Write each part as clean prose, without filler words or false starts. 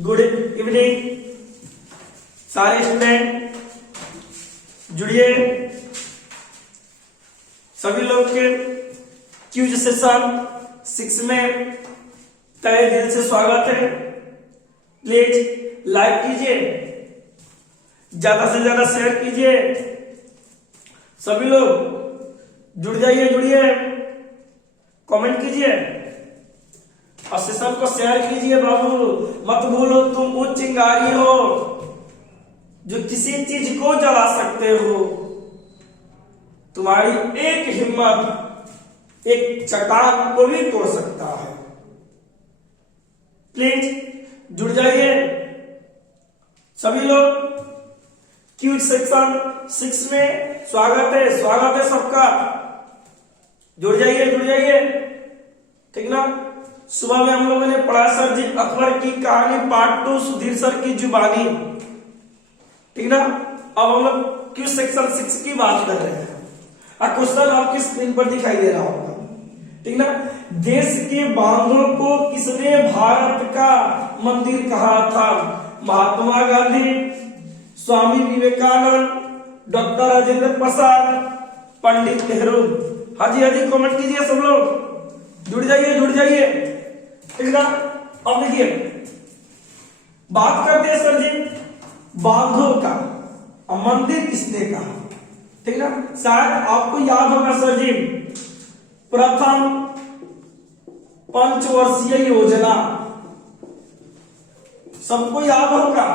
Good evening सारे student, जुड़िए। सभी लोग के क्यूज सेशन 6 में तहे दिल से स्वागत है। प्लीज लाइक कीजिए, ज्यादा से ज्यादा शेयर कीजिए। सभी लोग जुड़ जाइए, जुड़िए, कमेंट कीजिए और सेशन को शेयर कीजिए। बाबू मत भूलो, तुम वो चिंगारी हो जो किसी चीज को जला सकते हो। तुम्हारी एक हिम्मत एक चट्टान को भी तोड़ सकता है। प्लीज जुड़ जाइए सभी लोग। क्यूज सेक्शन 6 में स्वागत है सबका। जुड़ जाइए, जुड़ जाइए, ठीक ना। सुबह में हम लोगों ने पढ़ा सर जी अकबर की कहानी पार्ट 2 सुधीर सर की जुबानी, ठीक ना। अब हम लोग क्यूज सेक्शन 6 की बात कर रहे हैं। क्वेश्चन आपकी स्क्रीन पर दिखाई दे रहा होगा, ठीक ना। देश के बांधों को किसने भारत का मंदिर कहा था? महात्मा गांधी, स्वामी विवेकानंद, डॉक्टर राजेंद्र प्रसाद, पंडित नेहरू। हाजी हाजी कमेंट कीजिए सब लोग, जुड़ जाइए, जुड़ जाइए, ठीक ना। अब देखिए बात करते हैं सर जी बांधों का, मंदिर किसने कहा, ठीक ना। शायद आपको याद होगा सर जी, प्रथम पंचवर्षीय योजना सबको याद होगा,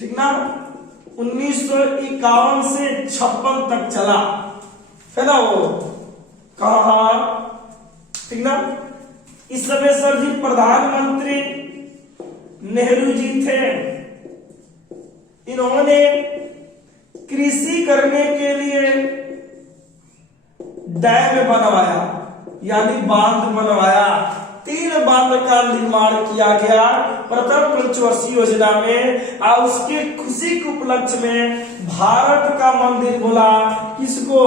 ठीक ना। 1951 से 56 तक चला है ना वो, कहा, ठीक ना। इस समय सर जी प्रधानमंत्री नेहरू जी थे। इन्होंने कृषि करने के लिए डैम बनवाया, यानी बांध बनवाया। 3 बांध का निर्माण किया गया प्रथम पंचवर्षीय योजना में। और उसके खुशी के उपलक्ष्य में भारत का मंदिर बोला किसको?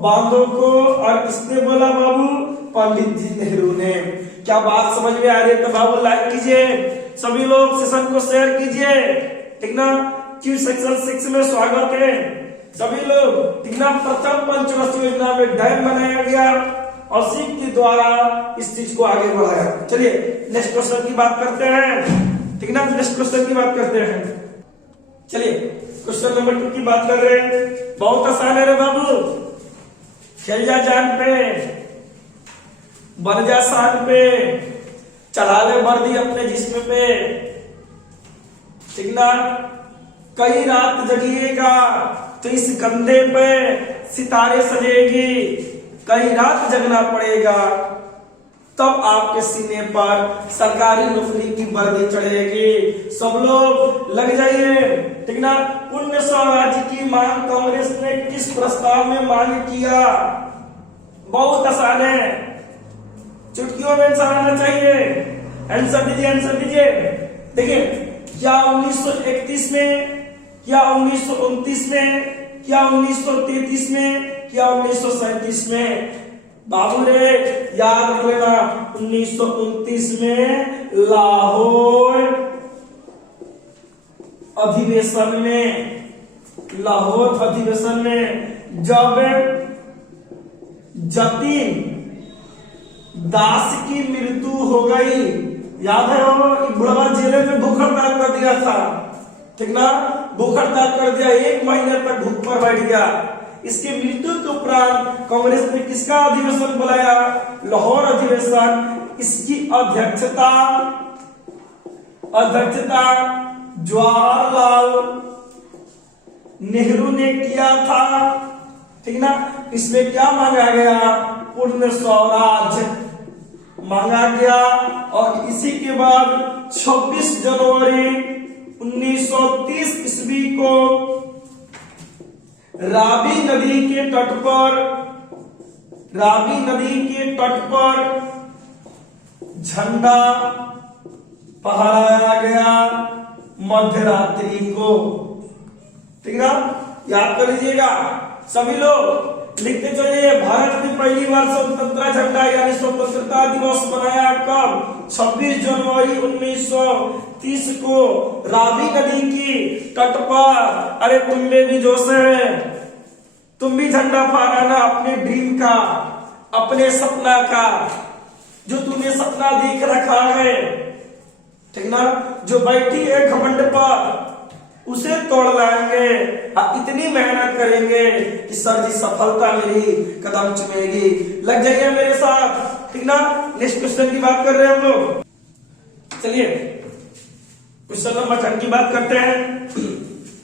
बांधों को। और किसने बोला बाबू? पंडित जी नेहरू ने। क्या बात समझ में आ रही है? तो बाबू लाइक कीजिए, सभी लोग सेशन को शेयर कीजिए, ठीक ना। क्यूज सेक्शन 6 में स्वागत है सभी लोग, ठीक ना। प्रथम पंचवर्षीय योजना में डैम बनाया गया और सिख के द्वारा इस चीज को आगे बढ़ाया। चलिए नेक्स्ट क्वेश्चन की बात करते हैं, ठीक ना। नेक्स्ट क्वेश्चन की बात करते हैं। चलिए क्वेश्चन नंबर 2 की बात कर रहे हैं। बहुत आसान है रे बाबू। खेल जा जान पे, बन जा शान पे, चढ़ा ले वर्दी अपने जिस्म पे, ठीक ना। कई रात जगिएगा तो इस कंधे पे सितारे सजेगी। कई रात जगना पड़ेगा तब आपके सीने पर सरकारी नौकरी की वर्दी चढ़ेगी। सब लोग लग जाइए, ठीक ना। पुण्य स्वराज की मांग कांग्रेस ने किस प्रस्ताव में मांग किया? बहुत आसान है, चुटकियों में आंसर आना चाहिए। आंसर दीजिए, आंसर दीजिए। देखिए क्या 1931 में, क्या 1929 में, क्या 1933 में, क्या 1937 में? बाबू रे याद रख लेना, 1929 में लाहौर अधिवेशन में, लाहौर अधिवेशन में जब जतीन दास की मृत्यु हो गई, याद है वो बुढ़वा जेल में भूख हड़ताल कर दिया था, ठीक ना। भूख हड़ताल कर दिया, 1 महीने तक भूख पर बैठ गया। इसके मृत्यु के उपरांत कांग्रेस ने किसका अधिवेशन बुलाया? लाहौर अधिवेशन। इसकी अध्यक्षता जवाहरलाल नेहरू ने किया था, ठीक ना। इसमें क्या मांगा गया? पूर्ण स्वराज मांगा गया। और इसी के बाद 26 जनवरी 1930 ईस्वी को रावी नदी के तट पर झंडा फहराया गया मध्यरात्रि को, ठीक ना। याद कर लीजिएगा सभी लोग, लिखते चलिए, भारत की पहली बार स्वतंत्रता झंडा यानी स्वतंत्रता दिवस मनाया कब? 26 जनवरी 1930 को रावी नदी की तट पर। अरे तुम में भी जोश है, तुम भी झंडा फहराना अपने ड्रीम का, अपने सपना का, जो तूने सपना देख रखा है, ठीक ना, जो बैठी है घमंड पर, उसे तोड़ लाएंगे। आप इतनी मेहनत करेंगे कि सर जी सफलता मेरी कदम चुमेगी। लग जाइए मेरे साथ, ठीक ना। नेक्स्ट क्वेश्चन की बात कर रहे हैं हम लोग। चलिए क्वेश्चन नंबर 10 की बात करते हैं।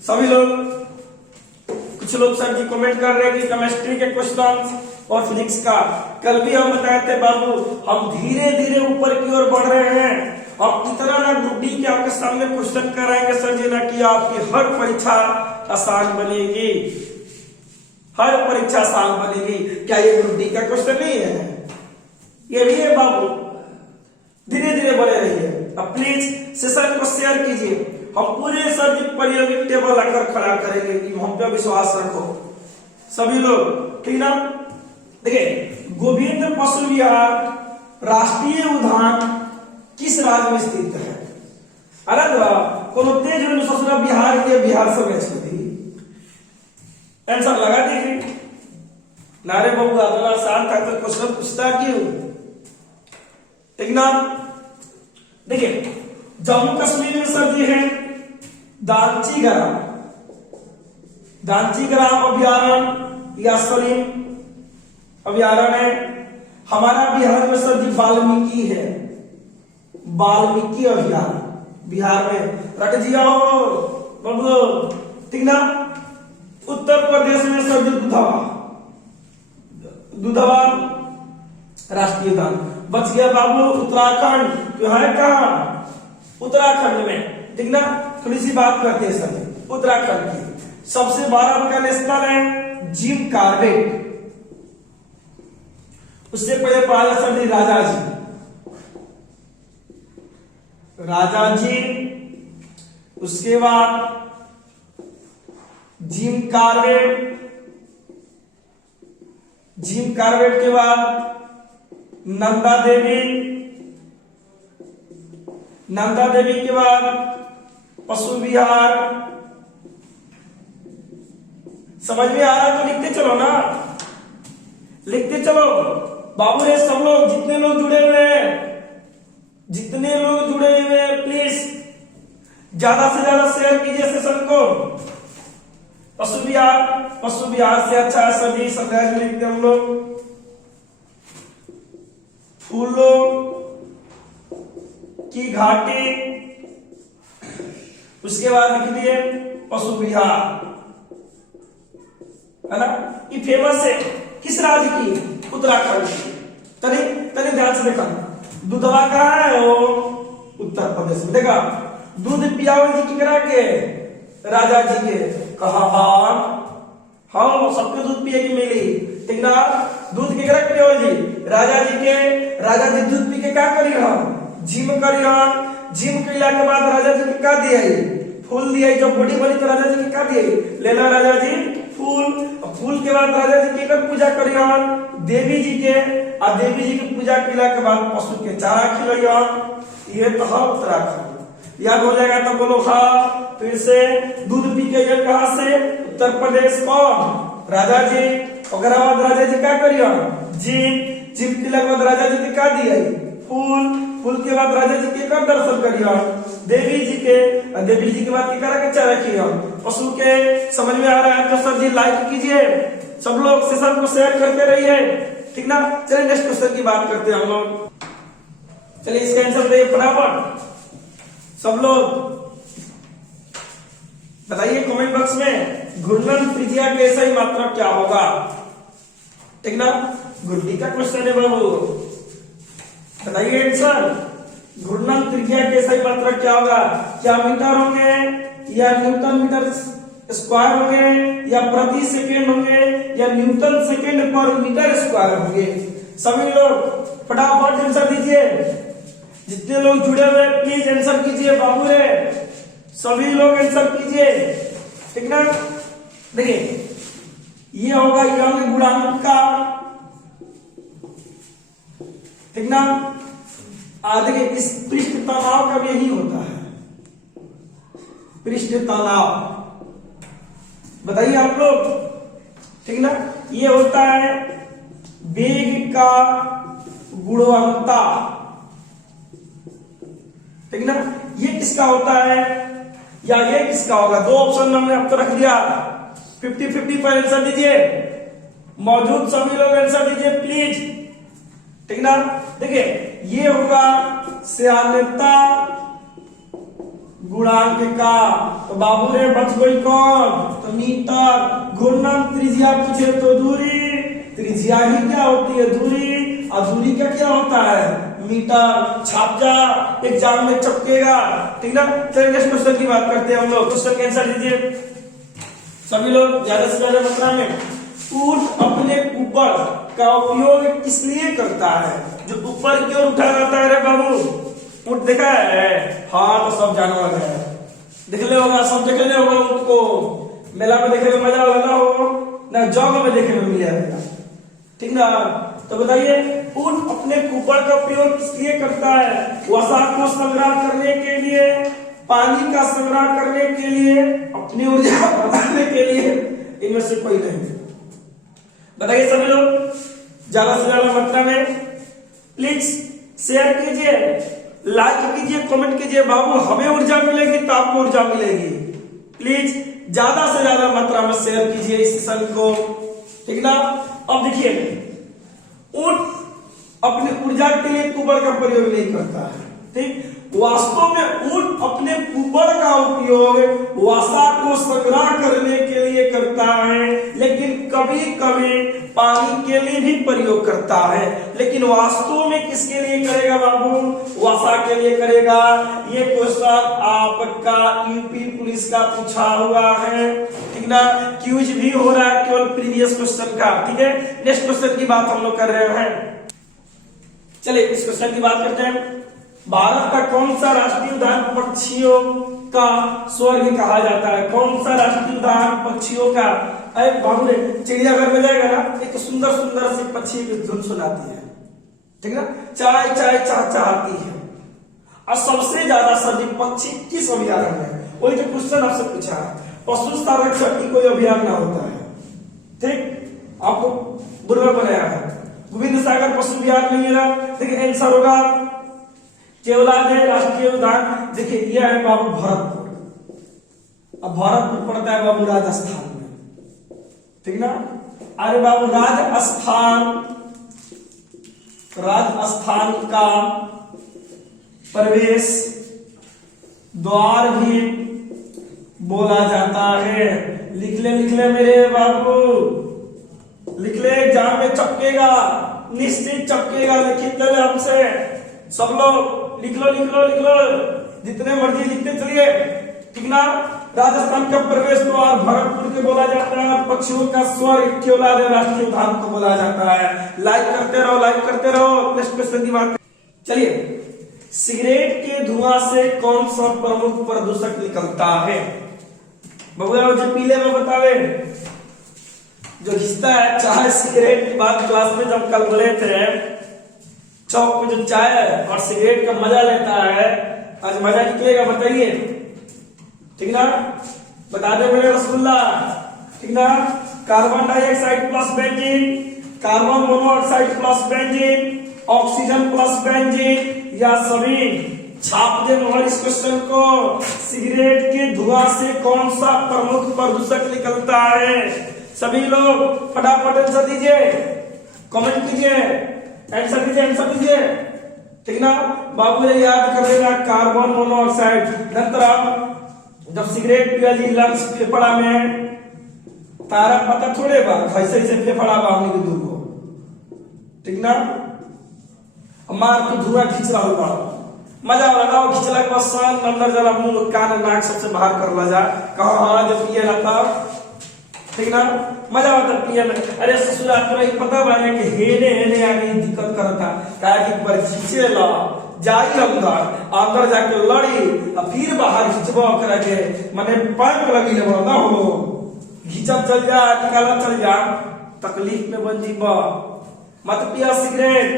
सभी लोग, कुछ लोग सर जी कमेंट कर रहे हैं कि केमिस्ट्री के क्वेश्चन और फिजिक्स का। कल भी हम बताए थे बाबू, हम धीरे धीरे ऊपर की ओर बढ़ रहे हैं। अब इतना ना ग्रुप डी के आपके सामने क्वेश्चन कराएंगे सर जी ना कि आपकी हर परीक्षा आसान बनेगी, हर परीक्षा आसान बनेगी। क्या ये ग्रुप डी का क्वेश्चन नहीं है? ये भी है बाबू। धीरे धीरे बने रहिए। अब प्लीज सेशन को शेयर कीजिए। हम पूरे सर जी प्रायोगिक टेबल आकर खड़ा करेंगे कि हम पे विश्वास रखो सभी लोग, ठीक ना। देखिए, गोविंद पशु विहार राष्ट्रीय उद्यान किस राज्य में स्थित है? अरे कोनो तेज ससुरा बिहार के बिहार से छुट्टी आंसर लगा देखिए। नारे बबुआ अगला साल तक तो क्वेश्चन पूछता क्यों, ठीक ना। देखिए, जम्मू कश्मीर में सर जी है दांची ग्राम अभ्यारण्य या सलीम अभ्यारण्य है। हमारा बिहार में सर जी वाल्मीकि है, वाल्मीकि अभ्यारण्य बिहार में। रट जिया हो बबलो, ठीक ना। उत्तर प्रदेश में सर जी दुधवा राष्ट्रीय उद्यान। बच गया बाबू उत्तराखंड, तो है कहा? उत्तराखंड में, ठीक ना। थोड़ी सी बात करते हैं सर उत्तराखंड की। सबसे भारत का नेशनल है जिम कार्बेट। उससे पहले पढ़ा सर जी राजा जी, उसके बाद जिम कार्बेट के बाद नंदा देवी के बाद पशु विहार। समझ में आ रहा तो लिखते चलो ना, लिखते चलो बाबू रे। सब लोग जितने लोग जुड़े हुए हैं प्लीज ज्यादा से ज्यादा शेयर कीजिए सेशन को। पशु विहार से अच्छा है सर जी, संदेश लिखते हम लोग। फूलों की घाटी, उसके बाद लिख दिए पशु विहार, है ना। ये फेमस है किस राज्य की? उत्तराखंड की। तनी ध्यान से देखा, दूधवा कहाँ है? वो उत्तर प्रदेश में। देखा, दूध पियावल जी की करा के राजा जी के कहा, हाँ सबके दूध पिए की मिली, ठीक ना। दूध के करा पियावल जी राजा जी दूध पी के क्या करी? हम जिम करी। जिम कैला के बाद राजा जी के क्या दिया? फूल दिया। जब बॉडी बनी तो राजा जी के क्या दिया? लेला राजा जी फूल के बाद राजा जी की पूजा करी देवी जी के, और देवी जी की पूजा कैला के बाद पशु के चारा खिलाई। ये तो है उत्तराखंड। याद हो जाएगा तो बोलो हाँ। फिर से दूध पी के गए कहां से? उत्तर प्रदेश। कौन? राजा जी। और बाद राजा जी क्या करियो? जिम पीला के बाद राजा जी के क्या दिया? फूल के बाद राजा जी के कर दर्शन करियो देवी जी के, देवी जी के बाद क्या के चारा खियो पशु के। समझ में आ रहा है तो सर जी लाइक कीजिए, सब लोग सेशन को शेयर करते रहिए, ठीक ना। चलिए नेक्स्ट क्वेश्चन की बात करते हैं हम लोग। चलिए इसका आंसर बताइए फटाफट सब लोग, बताइए कमेंट बॉक्स में। घूर्णन त्रिज्या के सही मात्रक क्या होगा? ठीक ना, गुड्डी का क्वेश्चन है बाबू, बताइए आंसर। घूर्णन त्रिज्या के सही मात्रक क्या होगा? क्या मीटर होंगे, या न्यूटन मीटर स्क्वायर होंगे, या प्रति सेकेंड होंगे, या न्यूटन सेकेंड पर मीटर स्क्वायर होंगे? सभी लोग फटाफट आंसर दीजिए। जितने लोग जुड़े हुए प्लीज आंसर कीजिए बाबू रे, सभी लोग आंसर कीजिए, ठीक ना। देखिए ये होगा यंग गुणांक का, ठीक ना। देखिए इस पृष्ठ तनाव का भी यही होता है, पृष्ठ तनाव, बताइए आप लोग, ठीक ना। ये होता है वेग का गुणवत्ता, ठीक ना। ये किसका होता है या ये किसका होगा? दो ऑप्शन हमने अब तो रख दिया, 50-50 पर आंसर दीजिए, मौजूद सभी लोग आंसर दीजिए प्लीज, ठीक ना। देखिए ये होगा श्यानता गुणांक का, तो बाबू रे बच गई कौन? तो मीटर। घूर्णन त्रिज्या पूछे तो दूरी, त्रिज्या ही क्या होती है? दूरी, और दूरी का क्या होता है? मीटर। छाप जा, एग्जाम में चपकेगा, ठीक ना। चलिए नेक्स्ट क्वेश्चन की बात करते हैं हम लोग। क्वेश्चन का आंसर दीजिए सभी लोग ज्यादा से ज्यादा मात्रा में। ऊंट अपने ऊपर का उपयोग किस लिए करता है? जो ऊपर की ओर उठा जाता है रे बाबू, ऊंट देखा है? हाँ तो सब जानवर है, देख ले होगा, सब देख ले होगा ऊंट को, मेला में देखे में मजा वाला हो ना, जग में देखे में मिलेगा, ठीक ना। तो बताइए ऊंट अपने कुपर का उपयोग किस लिए करता है? वसा को संग्रह करने के लिए, पानी का संग्रह करने के लिए, अपनी ऊर्जा बढ़ाने के लिए, इनमें से कोई नहीं। बताइए सभी लोग ज्यादा से ज्यादा मात्रा में प्लीज शेयर कीजिए, लाइक कीजिए, कमेंट कीजिए। बाबू हमें ऊर्जा मिलेगी तो आपको ऊर्जा मिलेगी, प्लीज ज्यादा से ज्यादा मात्रा में शेयर कीजिए इस सेशन को, ठीक ना। अब देखिए ऊंट अपनी ऊर्जा के लिए कुबर का प्रयोग नहीं करता है, ठीक। वास्तव में ऊंट अपने कुबर का उपयोग वसा को संग्रह करने के लिए करता है, लेकिन कभी कभी पानी के लिए भी प्रयोग करता है, लेकिन वास्तव में किसके लिए करेगा बाबू? वसा के लिए करेगा। ये क्वेश्चन आपका यूपी पुलिस का पूछा हुआ है, ठीक ना। क्यूज भी हो रहा है केवल प्रीवियस क्वेश्चन का, ठीक है। नेक्स्ट क्वेश्चन की बात हम लोग कर रहे हैं। चलिए इस क्वेश्चन की बात करते हैं। भारत का कौन सा राष्ट्रीय उद्यान पक्षियों का स्वर्ग कहा जाता है? कौन सा राष्ट्रीय उद्यान पक्षियों का? अरे बाबू रे चिड़ियाघर में जाएगा ना, एक सुंदर सुंदर सी पक्षी की धुन सुनाती है, ठीक ना। चाय चाय चाह चाहती है, और सबसे ज्यादा सभी पक्षी किस अभ्यारण्य में? वही जो क्वेश्चन आपसे पूछा है, पशु संरक्षण की कोई अभियान ना होता है, ठीक। आपको बुरा बनाया है, गोविंद सागर पशु विहार नहीं है। देखिए आंसर होगा केवलादेव राष्ट्रीय उद्यान। देखिए यह है बाबू भरतपुर, अब भरतपुर पड़ता है बाबू राजस्थान में, ठीक ना। अरे बाबू राजस्थान का प्रवेश द्वार भी बोला जाता है। लिख ले मेरे बाबू, लिख ले, एग्जाम में चपकेगा, निश्चित चपकेगा। लिखित ले हमसे सब लोग, लिख लो जितने मर्जी लिखते चलिए, ठीक ना। राजस्थान का प्रवेश द्वार भरतपुर के बोला जाता है, पक्षियों का स्वर्ग केवलादेव राष्ट्रीय उद्यान को बोला जाता है। लाइक करते रहो। नेक्स्ट क्वेश्चन की बात चलिए। सिगरेट के धुआं से कौन सा प्रमुख प्रदूषक निकलता है? बबुआ जो पीले में बतावे, जो हिस्सा है चाहे सिगरेट की बात क्लास में जब कल बोले थे, चौक पे जो चाय और सिगरेट का मजा लेता है, आज मजा निकलेगा बताइए, ठीक ना। बता दे मेरे रसगुल्ला, ठीक ना। Carbon dioxide plus benzene, carbon monoxide plus benzene, oxygen plus benzene, या सभी? छाप दे मोहर इस क्वेश्चन को। सिगरेट के धुआं से कौन सा प्रमुख प्रदूषक निकलता है? सभी लोग फटाफट आंसर दीजिए, कमेंट कीजिए, आंसर दीजिए, ठीक ना। बाबू ने याद कर लेना कार्बन मोनोऑक्साइड। नंतर जब सिगरेट पिया जी लंग्स फेफड़ा में, तारा पता थोड़े बा कैसे फेफड़ा बा हमनी के दूगो, ठीक ना। मार के धुआं खींच रहा बा, मजा लगाओ, खींचला के बाद सन अंदर जरा मुंह कान नाक सबसे बाहर कर ला जा, कहा हाँ जब पिए रहता, ठीक ना। मजा आता पिए में। अरे ससुरा तोरा पता बा कि हेने आगे दिक्कत करता, काहे कि पर खींचे ला जाई अंदर जाके लड़ी, और फिर बाहर खींचबो करे के, माने पैक लगी ले ना हो, घिचब चल जा, निकाला चल जा, तकलीफ में बन जीबा। मत पिया सिगरेट,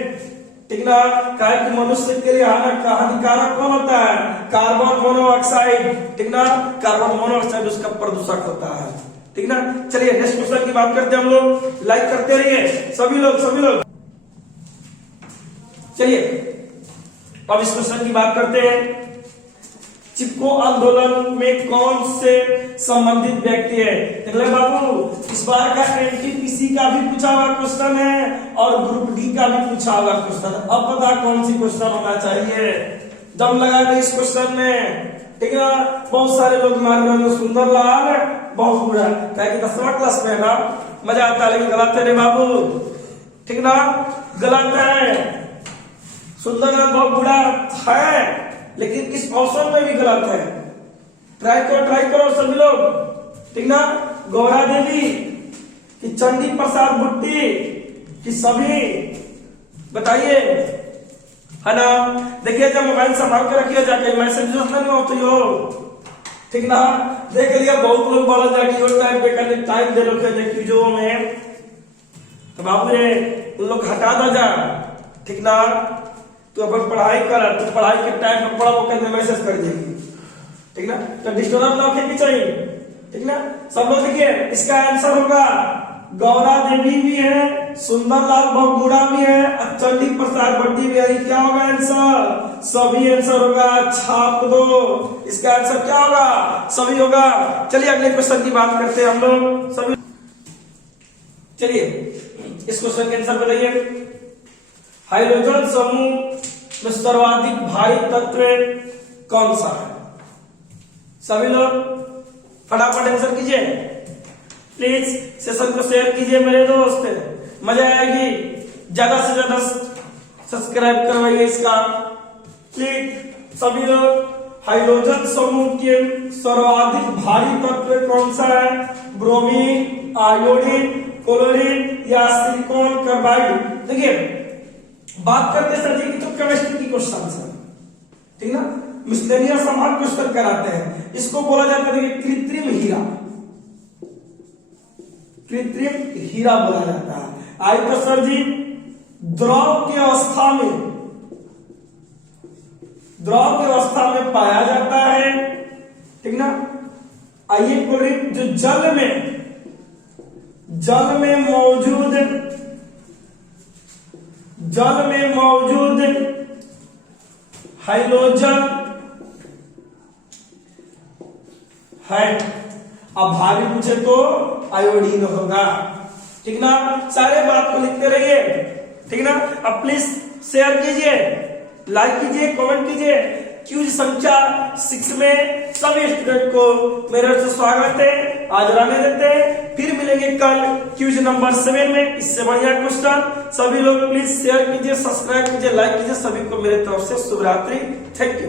ठीक ना। काहे कि मनुष्य के लिए हानिकारक कौन होता है? कार्बन मोनोऑक्साइड, ठीक ना। कार्बन मोनोऑक्साइड उसका प्रदूषक होता है, ठीक ना। चलिए नेक्स्ट क्वेश्चन की बात करते हैं हम लोग। लाइक करते रहिए सभी लोग। चलिए अब इस क्वेश्चन की बात करते हैं। चिपको आंदोलन में कौन से संबंधित व्यक्ति है? देख ले बाबू, इस बार का एनटीपीसी का भी पूछा हुआ क्वेश्चन है और ग्रुप डी का भी पूछा हुआ क्वेश्चन है। अब पता कौन सी क्वेश्चन होना चाहिए। दम लगा दे इस क्वेश्चन में, ठीक ना। बहुत सारे लोग मान रहे हैं सुंदरलाल बहुत बुरा है, 10वां क्लास में है ना, मजा आता है, लेकिन गलत है रे बाबू, ठीक ना, गलत है। सुंदरलाल बहुत बुरा है लेकिन इस ऑप्शन में भी गलत है। ट्राई करो सभी लोग, ठीक ना। गौरा देवी कि चंडी प्रसाद भुट्टी कि सभी बताइए, है ना। देखिए जब मोबाइल संभाल के रखिए, जाके मैसेज नहीं होती हो, ठीक ना। देख लिया बहुत लोग बोला जाके टाइम पे करने टाइम दे रखे क्यूजो में, तो बाबू रे उन लोग हटा दो जा, ठीक ना। तो अपन पढ़ाई कर, तो पढ़ाई के टाइम में पढ़ा वो कहते मैसेज कर देगी, ठीक ना। तो डिस्टर्ब ना होने चाहिए, ठीक ना। सब लोग देखिए इसका आंसर होगा गौरा देवी भी है, सुंदरलाल बहुगुणा भी है, चंडी प्रसाद भट्टी भी है। क्या होगा आंसर? सभी आंसर होगा, छाप दो। इसका आंसर क्या होगा? सभी होगा। चलिए अगले क्वेश्चन की बात करते हैं हम लोग सभी। चलिए इस क्वेश्चन के आंसर बताइए। हाइड्रोजन समूह में सर्वाधिक भारी तत्व कौन सा है? सभी लोग फटाफट आंसर कीजिए प्लीज। सेशन को शेयर कीजिए मेरे दोस्त, मजा आएगी। ज्यादा से ज्यादा सब्सक्राइब करवाइए इसका प्लीज सभी लोग। हाइड्रोजन समूह के सर्वाधिक भारी तत्व कौन सा है? ब्रोमीन, आयोडीन, क्लोरीन या सिलिकॉन कार्बाइड? देखिए बात करते सर जी की तो केमिस्ट्री की क्वेश्चन है, ठीक ना। मिसलेनियस समान क्वेश्चन कराते हैं, इसको बोला जाता है देखिए कृत्रिम हीरा, कृत्रिम हीरा बोला जाता है। आई तो सर जी द्रव की अवस्था में पाया जाता है, ठीक ना। आइए क्लोरीन जो जल में मौजूद हाइड्रोजन है। अब भारी पूछे तो आयोडीन होगा, ठीक ना। सारे बात को लिखते रहिए, ठीक ना। अब प्लीज शेयर कीजिए, लाइक कीजिए, कमेंट कीजिए। क्यूज संख्या 6 में सभी स्टूडेंट को मेरे से स्वागत है। आज रहने देते हैं, फिर मिलेंगे कल क्यूज नंबर 7 में इससे बढ़िया क्वेश्चन। सभी लोग प्लीज शेयर कीजिए, सब्सक्राइब कीजिए, लाइक कीजिए। सभी को मेरे तरफ से शुभ रात्रि। Thank you.